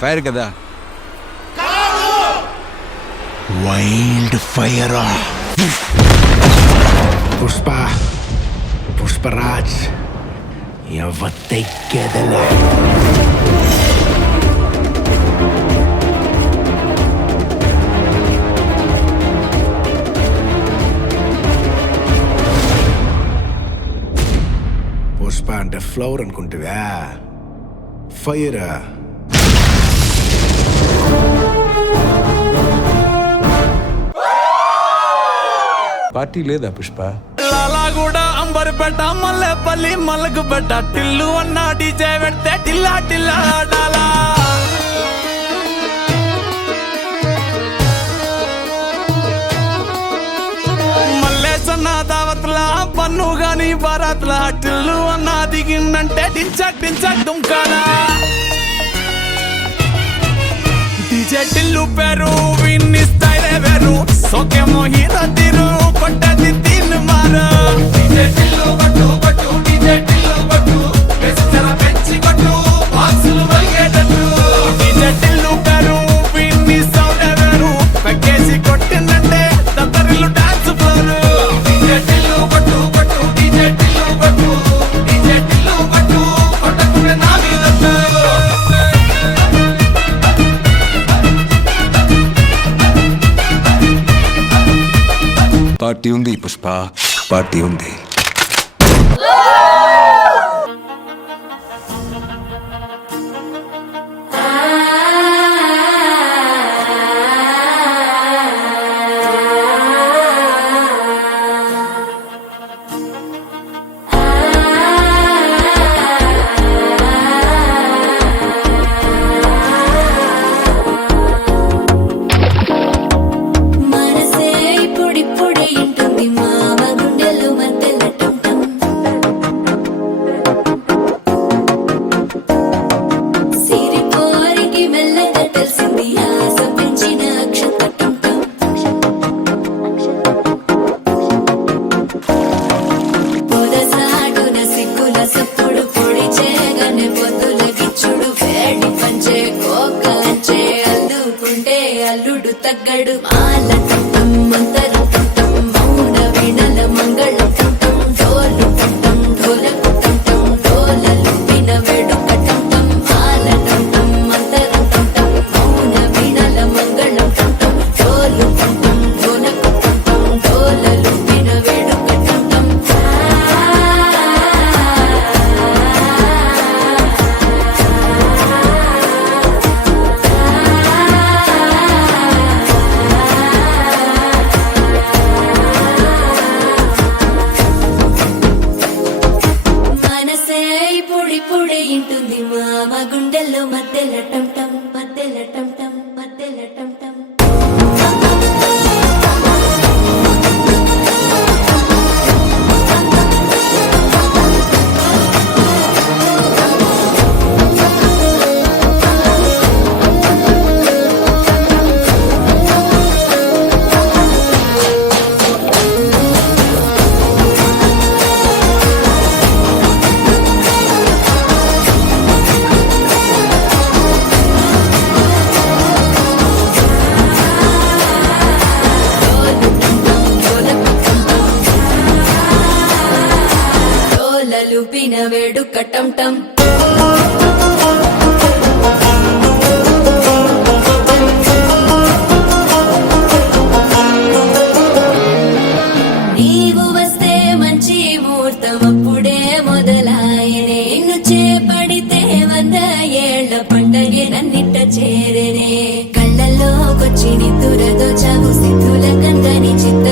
Fire కదా. Wild fire. Pushpa, Pushparaj ఎవతెక్కేదలే. పుష్ప అంటే ఫ్లవర్ అనుకుంటువా? ఫైర్. పార్టీ లేదా పుష్ప? కూడా అంబర్పేట మల్లెపల్లి మల్లకుపేట టిల్లు అన్న డీజే పెడితే టిల్లా టిల్లా ఆడాలా. మల్లేసన్న దావత్లా పన్ను గాని బారాత్లా టిల్లు అన్న దిగిందంటే టించక్ టించక్ దుంకాలా. డీజే టిల్లు పేరు విన్ని స్టైలే వేరు. సోకేమో హీరో తీరు కొట్టది తీన్ మారు. డీజే టిల్లు కొట్టు కొట్టు డీజే టిల్లు కొట్టు వెచ్చర పెంచి కొట్టు బాక్సులు మరిగేటట్టు. డీజే టిల్లు పేరు విన్ని సౌండ్ వేరు. పెక్కేసి కొట్టిందంటే దద్దరిల్లు డాన్స్ ఫ్లోర్. డీజే టిల్లు కొట్టు కొట్టు డీజే టిల్లు కొట్టు డీజే టిల్లు కొట్టు కొట్టకుండా నా మీదట్టు. పార్టీ ఉంది పుష్ప, పార్టీ ఉంది. అల్లుడు తగ్గడు మాల టం మంతరు టం మౌన వినల మంగళ టం డోలు టం డోలకు టం డోలలు విన వేడుక టం మాల టం మంతరు టం మౌన వినల మంగళ టం డోలు టం డోలకు టం డోలలు విన వేడుక టం. ఇంటుంది మామ గుండెల్లో మధ్యల టం టం మధ్యల టం టం మధ్యల టం టం. లూపిన వేడుక టం టం. నీవు వస్తే మంచి ముహూర్తం అప్పుడే మొదలాయనే. నిన్ను చేపడితే 100 ఏళ్ల పండగే నన్నిట్ట చేరనే. కళ్ళల్లోకొచ్చి నిద్దురదో చావు సిద్ధుల కందని చిత్త